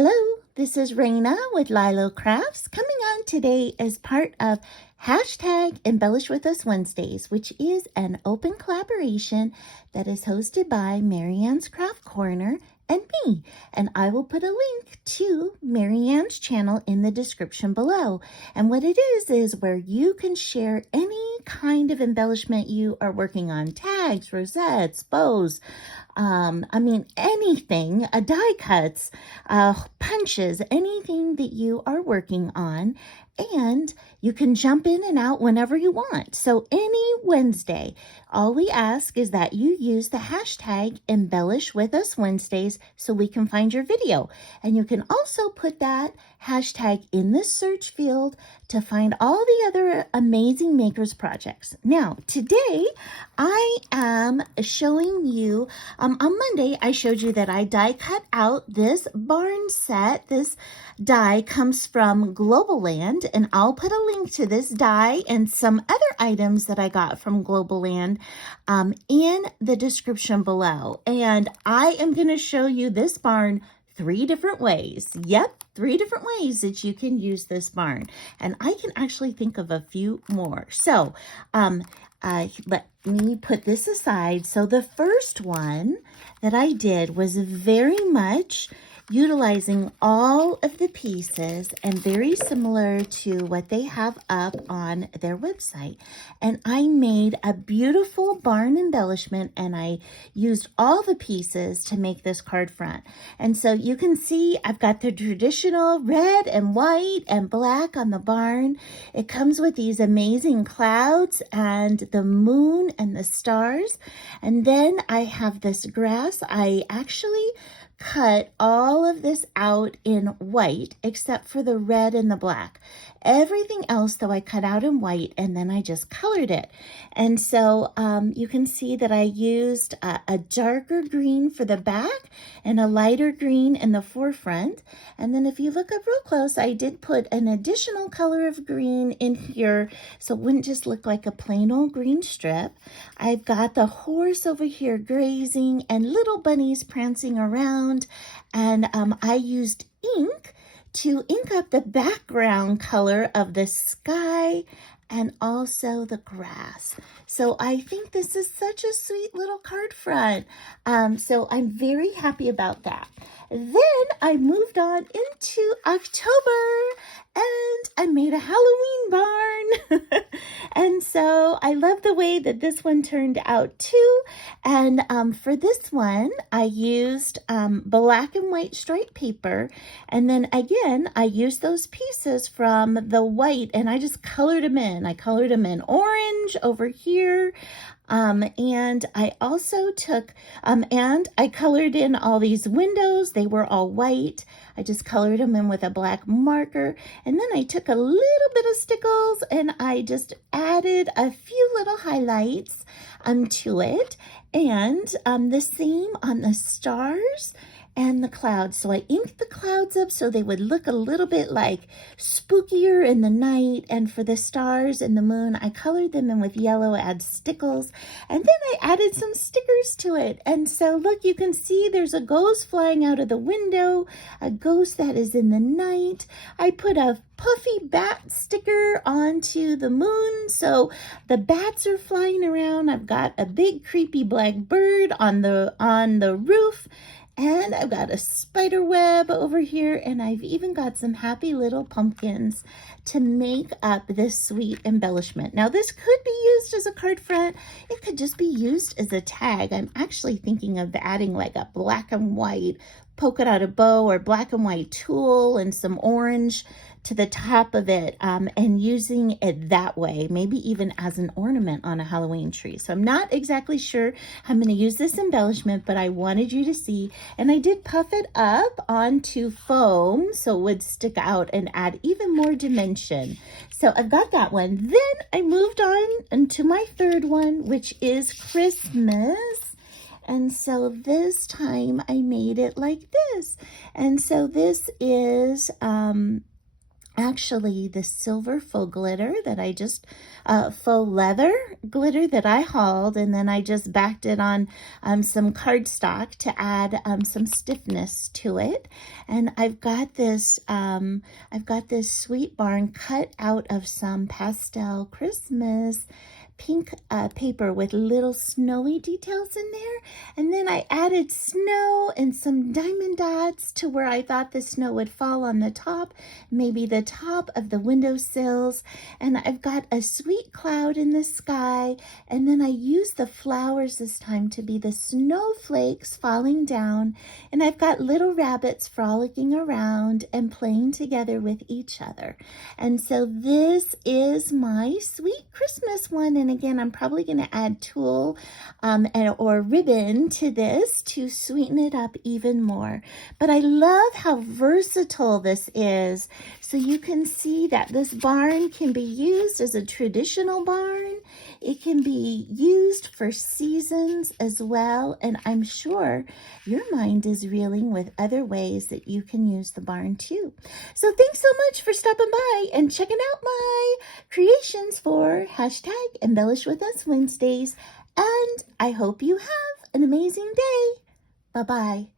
Hello, this is Raina with LYLO Crafts coming on today as part of hashtag Embellish With Us Wednesdays, which is an open collaboration that is hosted by Marianne's Craft Corner and me. And I will put a link to Marianne's channel in the description below. And what it is where you can share any kind of embellishment you are working on, tags, rosettes, bows, anything, die cuts, punches, anything that you are working on, and you can jump in and out whenever you want. So any Wednesday, all we ask is that you use the hashtag Embellish With Us Wednesdays so we can find your video. And you can also put that hashtag in the search field to find all the other amazing makers projects. Now, today I am showing you, on Monday, I showed you that I die cut out this barn set. This die comes from Globleland, and I'll put a link to this die and some other items that I got from Globleland in the description below. And I am going to show you this barn 3 different ways. Yep, 3 different ways that you can use this barn. And I can actually think of a few more. So let me put this aside. So the first one that I did was very much utilizing all of the pieces and very similar to what they have up on their website. And I made a beautiful barn embellishment, and I used all the pieces to make this card front. And so you can see I've got the traditional red and white and black on the barn. It comes with these amazing clouds and the moon and the stars. And then I have this grass. I actually cut all of this out in white except for the red and the black. Everything else, though, I cut out in white, and then I just colored it. And so you can see that I used a darker green for the back and a lighter green in the forefront. And then if you look up real close, I did put an additional color of green in here so it wouldn't just look like a plain old green strip. I've got the horse over here grazing and little bunnies prancing around. And I used ink to ink up the background color of the sky and also the grass. So I think this is such a sweet little card front. So I'm very happy about that. Then I moved on into October and I made a Halloween barn. And so I love the way that this one turned out too. And for this one, I used black and white striped paper. And then again, I used those pieces from the white and I just colored them in. I colored them in orange over here. And I also took, and I colored in all these windows. They were all white. I just colored them in with a black marker. And then I took a little bit of stickles and I just added a few little highlights to it. And the same on the stars and the clouds. So I inked the clouds up so they would look a little bit like spookier in the night. And for the stars and the moon, I colored them in with yellow, add stickles. And then I added some stickers to it. And so look, you can see there's a ghost flying out of the window, a ghost that is in the night. I put a puffy bat sticker onto the moon, so the bats are flying around. I've got a big creepy black bird on the roof. And I've got a spider web over here, and I've even got some happy little pumpkins to make up this sweet embellishment. Now, this could be used as a card front. It could just be used as a tag. I'm actually thinking of adding like a black and white polka dotted bow or black and white tulle and some orange to the top of it and using it that way, maybe even as an ornament on a Halloween tree. So I'm not exactly sure how I'm going to use this embellishment, but I wanted you to see. And I did puff it up onto foam so it would stick out and add even more dimension. So I've got that one. Then I moved on into my third one, which is Christmas. And so this time I made it like this. And so this is actually the silver faux glitter that I just, faux leather glitter that I hauled, and then I just backed it on some cardstock to add some stiffness to it. And I've got this sweet barn cut out of some pastel Christmas pink paper with little snowy details in there. And then I added snow and some diamond dots to where I thought the snow would fall on the top, maybe the top of the windowsills. And I've got a sweet cloud in the sky. And then I used the flowers this time to be the snowflakes falling down. And I've got little rabbits frolicking around and playing together with each other. And so this is my sweet Christmas one. And again, I'm probably going to add tulle or ribbon to this to sweeten it up even more. But I love how versatile this is. So you can see that this barn can be used as a traditional barn. It can be used for seasons as well. And I'm sure your mind is reeling with other ways that you can use the barn too. So thanks so much for stopping by and checking out my creations for #Embellish with Us Wednesdays. And I hope you have an amazing day. Bye-bye.